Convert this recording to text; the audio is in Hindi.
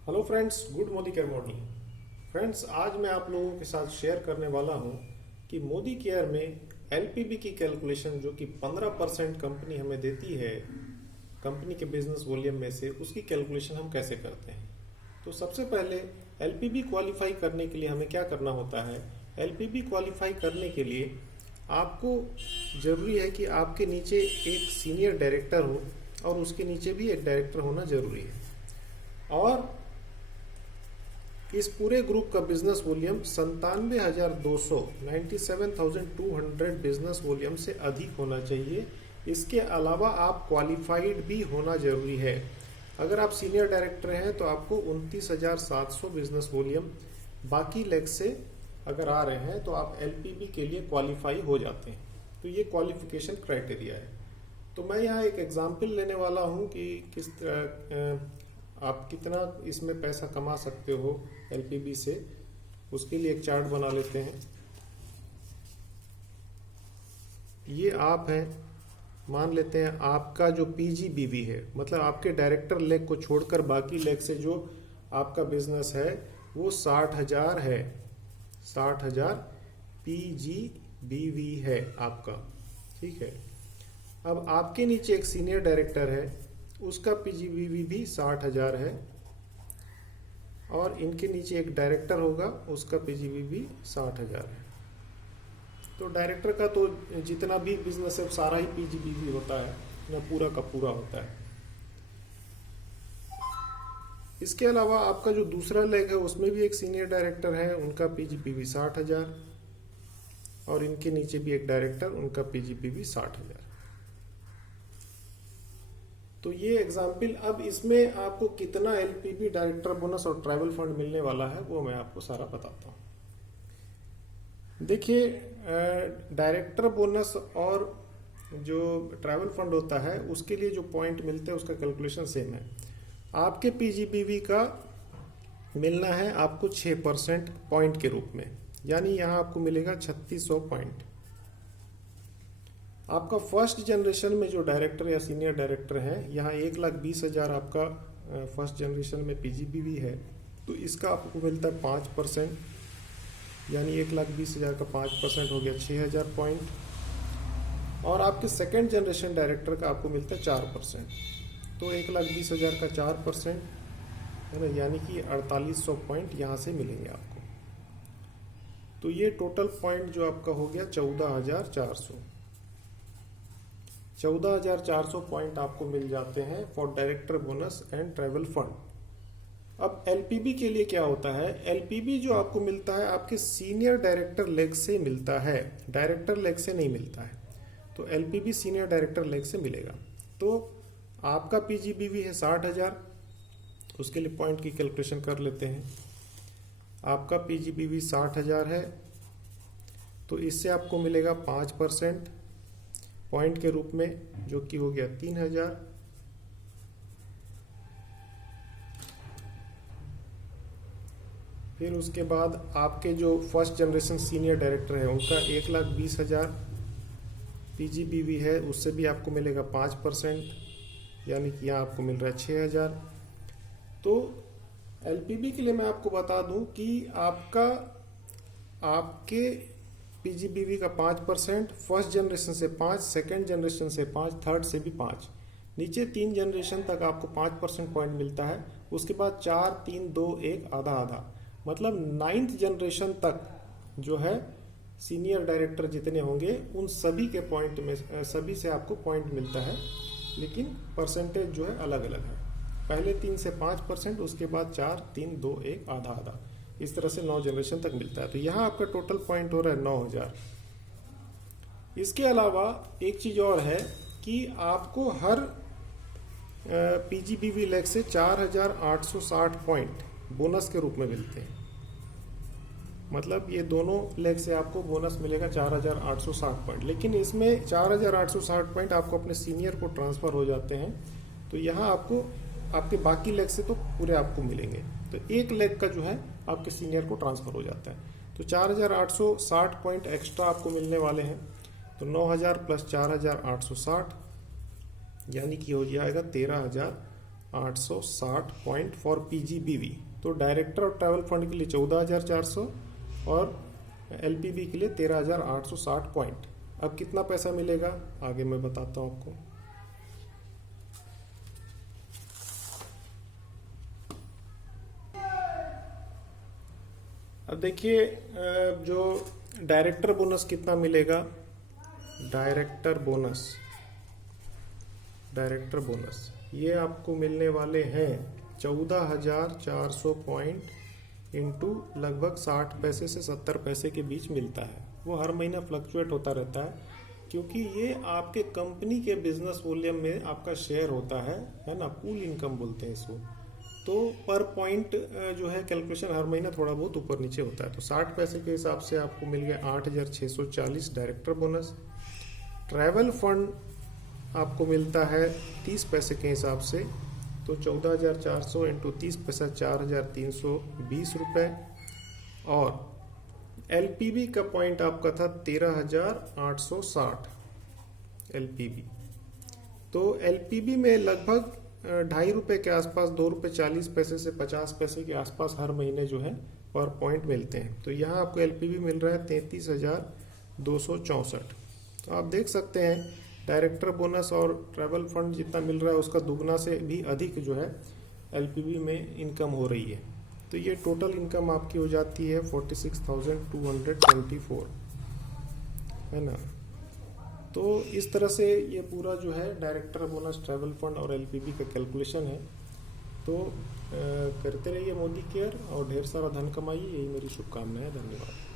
Hello friends, good Modi care morning. Friends, आज मैं आप लोगों के साथ शेयर करने वाला हूं कि मोदी केयर में एलपीबी की कैलकुलेशन जो कि 15% कंपनी हमें देती है कंपनी के बिजनेस वॉल्यूम में से, उसकी कैलकुलेशन हम कैसे करते हैं। तो सबसे पहले एलपीबी क्वालिफाई करने के लिए हमें क्या करना होता है। एलपीबी क्वालिफाई करने के लिए आपको जरूरी है कि आपके नीचे एक सीनियर डायरेक्टर हो और उसके नीचे भी एक डायरेक्टर होना जरूरी है। और इस पूरे ग्रुप का बिजनेस वॉल्यूम 97,200 97,200 बिजनेस वॉल्यूम से अधिक होना चाहिए। इसके अलावा आप क्वालिफाइड भी होना जरूरी है। अगर आप सीनियर डायरेक्टर हैं तो आपको 29,700 बिजनेस वॉल्यूम बाकी लेग से अगर आ रहे हैं तो आप एलपीबी के लिए क्वालिफाई हो जाते हैं। तो ये क्वालिफिकेशन क्राइटेरिया है। तो मैं यहाँ एक एग्जाम्पल लेने वाला हूँ कि किस तरह आप कितना इसमें पैसा कमा सकते हो एलपीबी से। उसके लिए एक चार्ट बना लेते हैं। ये आप हैं, मान लेते हैं आपका जो पीजीबीवी है, मतलब आपके डायरेक्टर लेग को छोड़कर बाकी लेग से जो आपका बिजनेस है वो 60,000 है। 60,000 पीजीबीवी है आपका, ठीक है। अब आपके नीचे एक सीनियर डायरेक्टर है, उसका पीजीबीवी भी 60,000 है। और इनके नीचे एक डायरेक्टर होगा, उसका पीजीबीवी 60,000 है। तो डायरेक्टर का तो जितना भी बिजनेस है सारा ही पीजीबीवी होता है ना, पूरा का पूरा होता है। इसके अलावा आपका जो दूसरा लेग है उसमें भी एक सीनियर डायरेक्टर है, उनका पीजीबीवी 60,000 और इनके नीचे भी एक डायरेक्टर, उनका पीजीबीवी 60,000। तो ये एग्जाम्पल, अब इसमें आपको कितना एलपीबी, डायरेक्टर बोनस और ट्रैवल फंड मिलने वाला है वो मैं आपको सारा बताता हूँ। देखिए, डायरेक्टर बोनस और जो ट्रैवल फंड होता है उसके लिए जो पॉइंट मिलते हैं उसका कैलकुलेशन सेम है। आपके पीजीबीवी का मिलना है आपको 6% पॉइंट के रूप में, यानी यहाँ आपको मिलेगा 3600 पॉइंट। आपका फर्स्ट जनरेशन में जो डायरेक्टर या सीनियर डायरेक्टर है, यहाँ 1,20,000 आपका फर्स्ट जनरेशन में पीजीबीवी है, तो इसका आपको मिलता है 5%, यानी 1,20,000 का 5% हो गया 6,000 पॉइंट। और आपके सेकेंड जनरेशन डायरेक्टर का आपको मिलता है 4%, तो 1,20,000 का 4% है ना, यानी कि 4,800 पॉइंट यहाँ से मिलेंगे आपको। तो ये टोटल पॉइंट जो आपका हो गया 14,400 पॉइंट आपको मिल जाते हैं for director bonus and travel fund. अब एलपीबी के लिए क्या होता है, एलपीबी जो आपको मिलता है आपके सीनियर डायरेक्टर लेग से मिलता है, डायरेक्टर लेग से नहीं मिलता है। तो एलपीबी सीनियर डायरेक्टर लेग से मिलेगा। तो आपका पीजीबीवी है 60,000, उसके लिए पॉइंट की कैलकुलेशन कर लेते हैं। आपका पीजीबीवी 60,000 है, तो इससे आपको मिलेगा 5% पॉइंट के रूप में, जो कि हो गया 3,000। फिर उसके बाद आपके जो फर्स्ट जनरेशन सीनियर डायरेक्टर है उनका 1,20,000 पीजीबीवी है, उससे भी आपको मिलेगा 5%, यानी कि यहाँ आपको मिल रहा है 6,000। तो एलपीबी के लिए मैं आपको बता दूं कि आपके पीजीबीवी का 5%, फर्स्ट जनरेशन से 5, सेकेंड जनरेशन से 5, थर्ड से भी 5, नीचे 3 जनरेशन तक आपको 5% पॉइंट मिलता है। उसके बाद 4, 3, 2, 1 आधा आधा, मतलब 9th जनरेशन तक जो है सीनियर डायरेक्टर जितने होंगे उन सभी के पॉइंट में, सभी से आपको पॉइंट मिलता है, लेकिन परसेंटेज जो है अलग अलग है। पहले 3 से 5%, उसके बाद 4, 3, 2, 1 आधा आधा, इस तरह से 9 जनरेशन तक मिलता है। तो यहाँ आपका टोटल पॉइंट हो रहा है 9,000। इसके अलावा एक चीज और है कि आपको हर पीजीबीवी लेग से 4,860 पॉइंट बोनस के रूप में मिलते हैं। मतलब ये दोनों लेग से आपको बोनस मिलेगा 4,860 पॉइंट, लेकिन इसमें 4,860 पॉइंट आपको अपने सीनियर को ट्रांसफर हो जाते हैं। तो यहाँ आपको आपके बाकी लेग से तो पूरे आपको मिलेंगे, तो एक लेग का जो है आपके सीनियर को ट्रांसफर हो जाता है। तो 4,860 पॉइंट एक्स्ट्रा आपको मिलने वाले हैं। तो 9,000 प्लस 4,860 यानी कि हो जाएगा 14,860 पॉइंट फॉर पीजीबीवी। तो डायरेक्टर और ट्रैवल फंड के लिए 14,400 और एलपीबी के लिए 13,860 पॉइंट। अब कितना पैसा मिलेगा आगे मैं बताता हूं आपको। अब देखिए जो डायरेक्टर बोनस कितना मिलेगा। डायरेक्टर बोनस ये आपको मिलने वाले हैं 14,400 पॉइंट इंटू लगभग 60 पैसे से 70 पैसे के बीच मिलता है। वो हर महीना फ्लक्चुएट होता रहता है क्योंकि ये आपके कंपनी के बिजनेस वॉल्यूम में आपका शेयर होता है ना, पूल इनकम बोलते हैं इसको। तो पर पॉइंट जो है कैलकुलेशन हर महीना थोड़ा बहुत ऊपर नीचे होता है। तो 60 पैसे के हिसाब से आपको मिल गया 8,640 डायरेक्टर बोनस। ट्रैवल फंड आपको मिलता है 30 पैसे के हिसाब से, तो 14,400 इंटू 30 पैसा 4,320 रुपये। और एलपीबी का पॉइंट आपका था 13,860 एलपीबी। तो एलपीबी में लगभग ₹2.5 के आसपास, ₹2.40 से 50 पैसे के आसपास हर महीने जो है पर पॉइंट मिलते हैं। तो यहाँ आपको एलपीबी मिल रहा है 33,264। तो आप देख सकते हैं डायरेक्टर बोनस और ट्रैवल फंड जितना मिल रहा है उसका दुगना से भी अधिक जो है एलपीबी में इनकम हो रही है। तो ये टोटल इनकम आपकी हो जाती है 46,224, है ना। तो इस तरह से ये पूरा जो है डायरेक्टर बोनस, ट्रैवल फंड और एलपीबी का कैलकुलेशन है। तो करते रहिए मोदी केयर और ढेर सारा धन कमाइए, यही मेरी शुभकामनाएं। धन्यवाद।